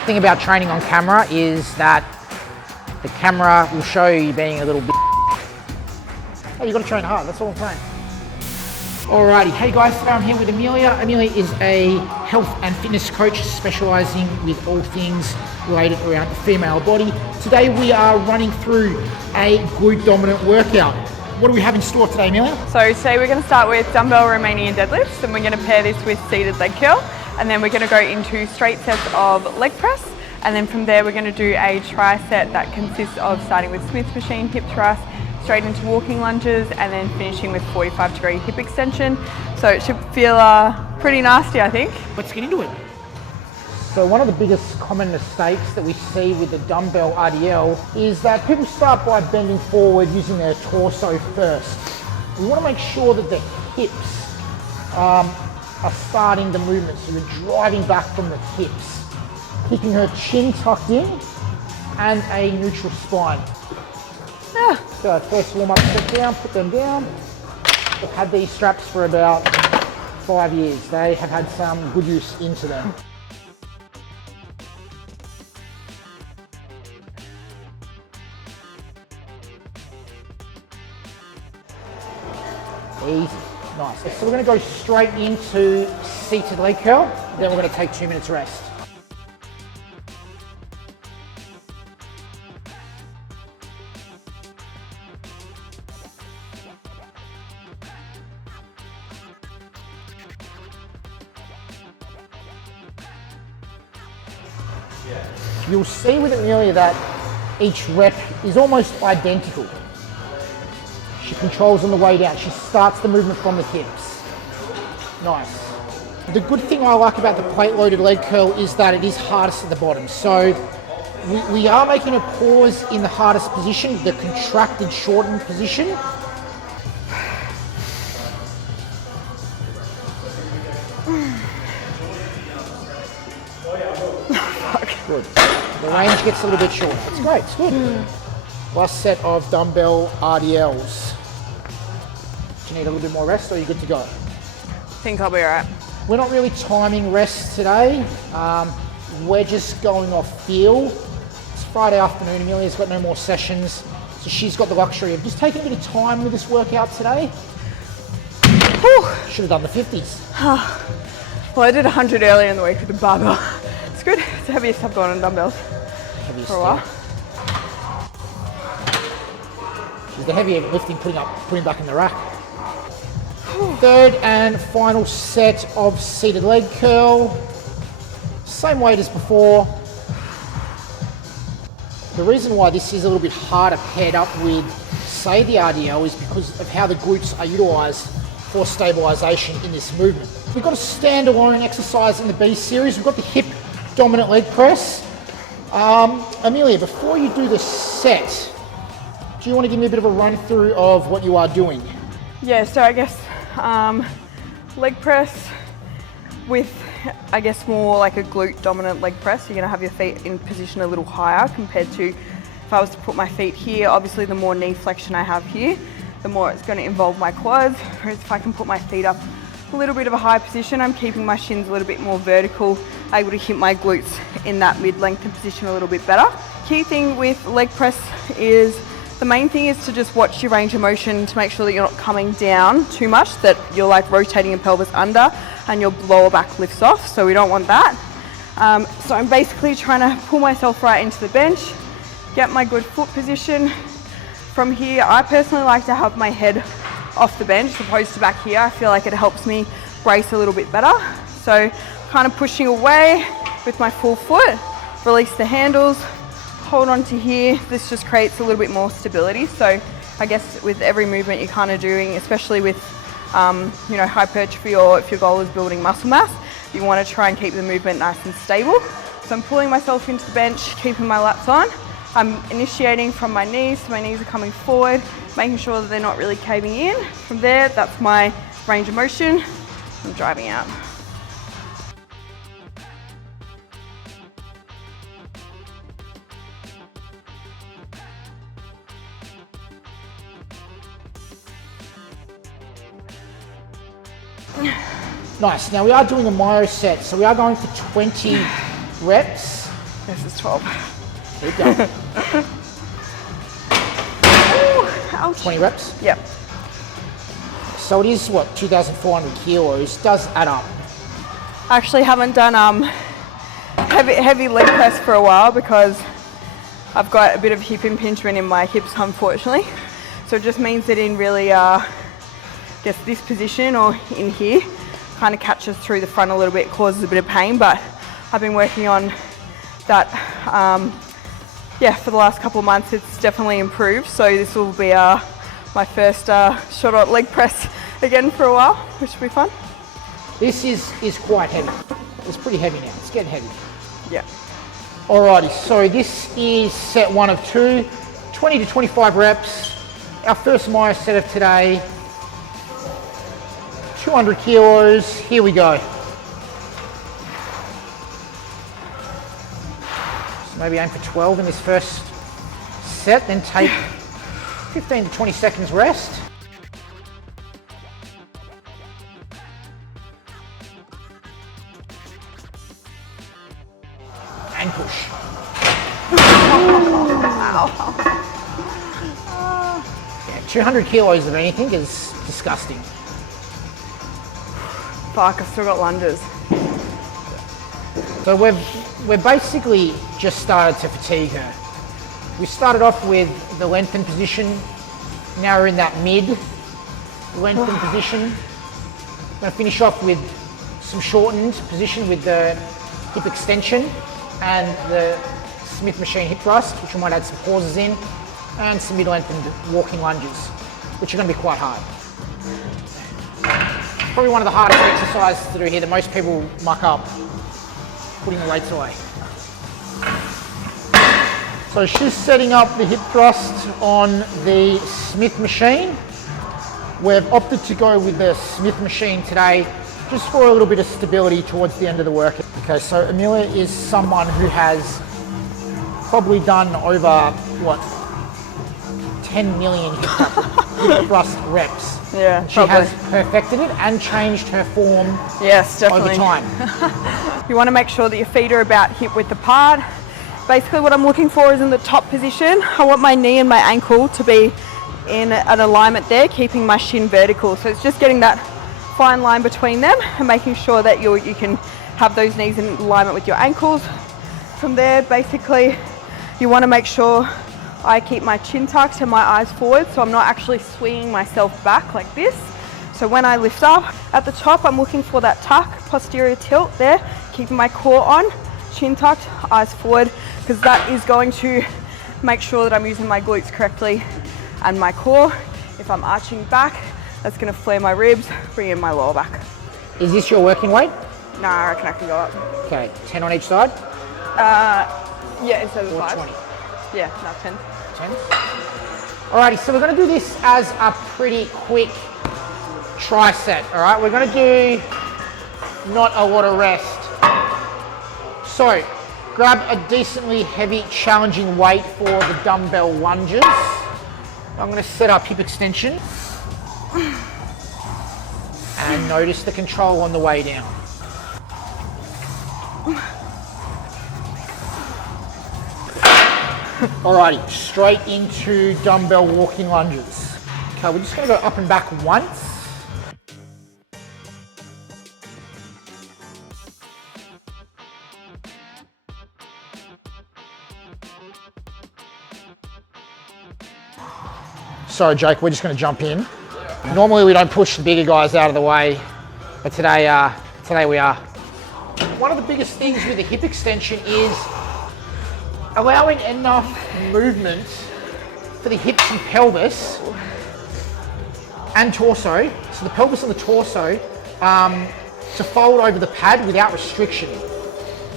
The thing about training on camera is that the camera will show you being a little bit. Oh, you've got to train hard, that's all I'm saying. Alrighty, hey guys, today I'm here with Amelia. Amelia is a health and fitness coach specialising with all things related around the female body. Today we are running through a glute dominant workout. What do we have in store today, Amelia? So today we're going to start with dumbbell Romanian deadlifts, and we're going to pair this with seated leg curl, and then we're going to go into straight sets of leg press, and then from there we're going to do a tri-set that consists of starting with Smith's machine, hip thrust, straight into walking lunges, and then finishing with 45-degree hip extension. So it should feel pretty nasty, I think. Let's get into it. So one of the biggest common mistakes that we see with the dumbbell RDL is that people start by bending forward using their torso first. We want to make sure that the hips are starting the movement, so you're driving back from the hips, keeping her chin tucked in and a neutral spine. So first warm up, step down, put them down. I've had these straps for about 5 years. They have had some good use into them. Easy, nice. So we're going to go straight into seated leg curl, then we're going to take 2 minutes rest. You'll see with Amelia that each rep is almost identical. She controls on the way down. She starts the movement from the hips. Nice. The good thing I like about the plate-loaded leg curl is that it is hardest at the bottom. So we are making a pause in the hardest position, the contracted, shortened position. Good. The range gets a little bit short. It's great, it's good. Last set of dumbbell RDLs. Do you need a little bit more rest or are you good to go? I think I'll be alright. We're not really timing rest today. We're just going off feel. It's Friday afternoon, Amelia's got no more sessions, so she's got the luxury of just taking a bit of time with this workout today. Whew. Should have done the 50s. Well, I did 100 earlier in the week with the barbell. It's good. It's the heaviest I've gone on dumbbells for a while. She's the heavy lifting, putting back in the rack. Third and final set of seated leg curl. Same weight as before. The reason why this is a little bit harder paired up with, say, the RDL is because of how the glutes are utilised for stabilisation in this movement. We've got a standalone exercise in the B series. We've got the hip dominant leg press. Amelia, before you do the set, do you want to give me a bit of a run through of what you are doing? Yeah, so I guess leg press with, I guess, more like a glute dominant leg press. You're going to have your feet in position a little higher compared to if I was to put my feet here. Obviously, the more knee flexion I have here, the more it's going to involve my quads. Whereas if I can put my feet up a little bit of a high position, I'm keeping my shins a little bit more vertical, able to hit my glutes in that mid-lengthened position a little bit better. Key thing with leg press is, the main thing is to just watch your range of motion to make sure that you're not coming down too much, that you're like rotating your pelvis under and your lower back lifts off, so we don't want that. So I'm basically trying to pull myself right into the bench, get my good foot position. From here, I personally like to have my head off the bench as opposed to back here. I feel like it helps me brace a little bit better. So kind of pushing away with my full foot, release the handles, hold on to here. This just creates a little bit more stability. So I guess with every movement you're kind of doing, especially with hypertrophy, or if your goal is building muscle mass, you want to try and keep the movement nice and stable. So I'm pulling myself into the bench, keeping my lats on. I'm initiating from my knees, so my knees are coming forward, making sure that they're not really caving in. From there, that's my range of motion. I'm driving out. Nice. Now we are doing a myo set, so we are going for 20 reps. This is 12. Keep going. Ooh, ouch. 20 reps. Yep. So it is, what, 2,400 kilos. Does add up. I actually haven't done heavy leg press for a while because I've got a bit of hip impingement in my hips, unfortunately. So it just means that in really, guess this position or in here, kind of catches through the front a little bit, causes a bit of pain, but I've been working on that, for the last couple of months. It's definitely improved. So this will be my first shot at leg press again for a while, which will be fun. This is quite heavy. It's pretty heavy now. It's getting heavy. Yeah. Alrighty, so this is set 1 of 2, 20 to 25 reps. Our first Maya set of today, 200 kilos. Here we go. So maybe aim for 12 in this first set, then take 15 to 20 seconds rest. And push. Yeah, 200 kilos of anything is disgusting. Fuck, I've still got lunges. So we've basically just started to fatigue her. We started off with the lengthened position. Now we're in that mid lengthened position. I'm going to finish off with some shortened position with the hip extension and the Smith machine hip thrust, which we might add some pauses in, and some mid-lengthened walking lunges, which are going to be quite hard. Probably one of the hardest exercises to do here that most people muck up, putting the weights away. So she's setting up the hip thrust on the Smith machine. We've opted to go with the Smith machine today just for a little bit of stability towards the end of the workout. Okay, so Amelia is someone who has probably done over, 10 million hip thrust reps. Yeah, she probably has perfected it and changed her form definitely. over time. You want to make sure that your feet are about hip width apart. Basically what I'm looking for is in the top position. I want my knee and my ankle to be in an alignment there, keeping my shin vertical. So it's just getting that fine line between them and making sure that you can have those knees in alignment with your ankles. From there, basically, you want to make sure I keep my chin tucked and my eyes forward, so I'm not actually swinging myself back like this. So when I lift up at the top, I'm looking for that tuck, posterior tilt there, keeping my core on, chin tucked, eyes forward, because that is going to make sure that I'm using my glutes correctly and my core. If I'm arching back, that's going to flare my ribs, bring in my lower back. Is this your working weight? No, I reckon I can go up. Okay, 10 on each side? Yeah, instead of 5. 20? Yeah, no, 10. 10? Alrighty, so we're going to do this as a pretty quick tricep, alright? We're going to do not a lot of rest. So, grab a decently heavy, challenging weight for the dumbbell lunges. I'm going to set up hip extension. And notice the control on the way down. Alrighty, straight into dumbbell walking lunges. Okay, we're just going to go up and back once. Sorry, Jake, we're just going to jump in. Normally we don't push the bigger guys out of the way, but today we are. One of the biggest things with the hip extension is allowing enough movement for the hips and pelvis and torso, so the pelvis and the torso, to fold over the pad without restriction.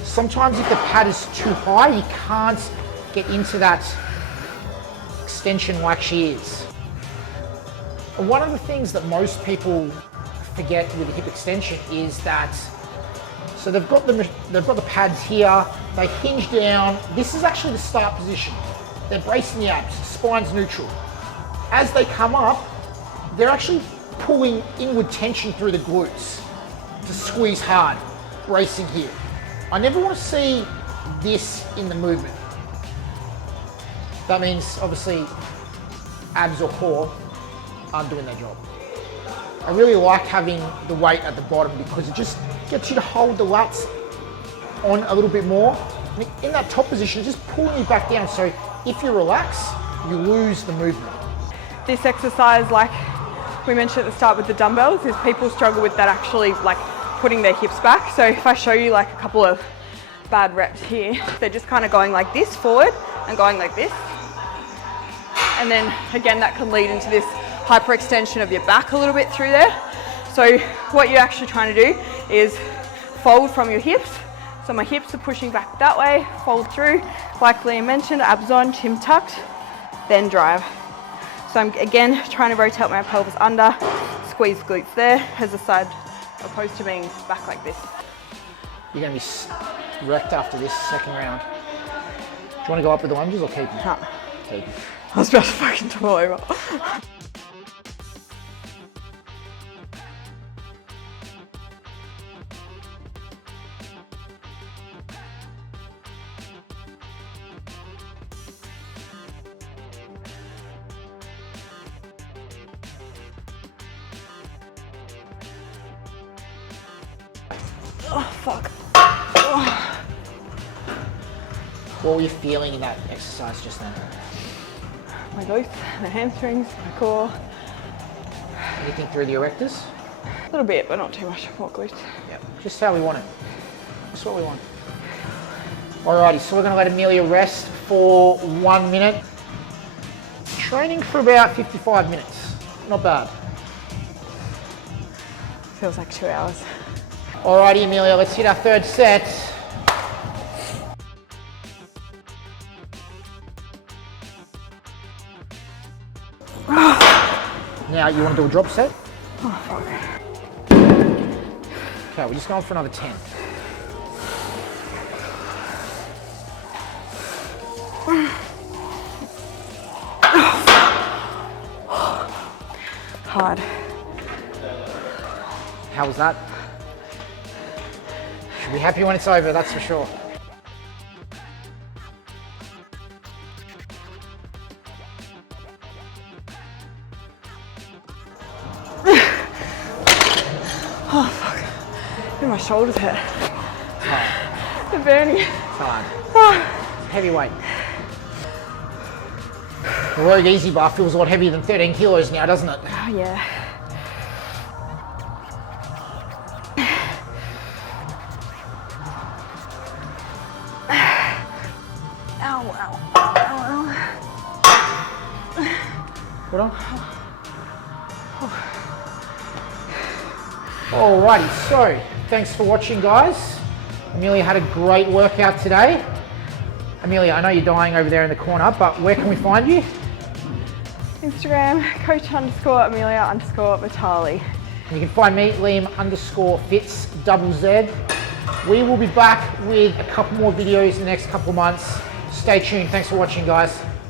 Sometimes if the pad is too high, you can't get into that extension like she is. One of the things that most people forget with the hip extension is that, so they've got the pads here, they hinge down. This is actually the start position. They're bracing the abs, spine's neutral. As they come up, they're actually pulling inward tension through the glutes to squeeze hard, bracing here. I never want to see this in the movement. That means obviously abs or core aren't doing their job. I really like having the weight at the bottom because it just gets you to hold the lats on a little bit more. In that top position, it's just pulling you back down. So if you relax, you lose the movement. This exercise, like we mentioned at the start with the dumbbells, is people struggle with that actually like putting their hips back. So if I show you like a couple of bad reps here, they're just kind of going like this forward and going like this. And then again, that can lead into this hyperextension of your back a little bit through there. So what you're actually trying to do is fold from your hips. So my hips are pushing back that way, fold through, like Liam mentioned, abs on, chin tucked, then drive. So I'm again trying to rotate my pelvis under, squeeze glutes there as a side, opposed to being back like this. You're gonna be wrecked after this second round. Do you wanna go up with the lunges or keep them? No. Keep them. I was about to fucking tumble over. Oh, fuck. Oh. What were you feeling in that exercise just then? My glutes, my hamstrings, my core. Anything through the erectors? A little bit, but not too much. More glutes. Yep, just how we want it. Just what we want. Alrighty, so we're gonna let Amelia rest for 1 minute. Training for about 55 minutes. Not bad. Feels like 2 hours. Alrighty, Amelia, let's hit our third set. Now, you want to do a drop set? Oh, fuck. Okay, we're just going for another 10. Hard. How was that? Should be happy when it's over, that's for sure. Oh, fuck. Even my shoulders hurt. It's hard. They're burning. It's hard. It's heavy weight. The Rogue Easy Bar feels a lot heavier than 13 kilos now, doesn't it? Oh, yeah. Ow, ow, ow, ow. Hold on. Alrighty, so thanks for watching, guys. Amelia had a great workout today. Amelia, I know you're dying over there in the corner, but where can we find you? Instagram, Coach_Amelia_Vitale. And you can find me, Liam_Fitz ZZ. We will be back with a couple more videos in the next couple of months. Stay tuned. Thanks for watching, guys.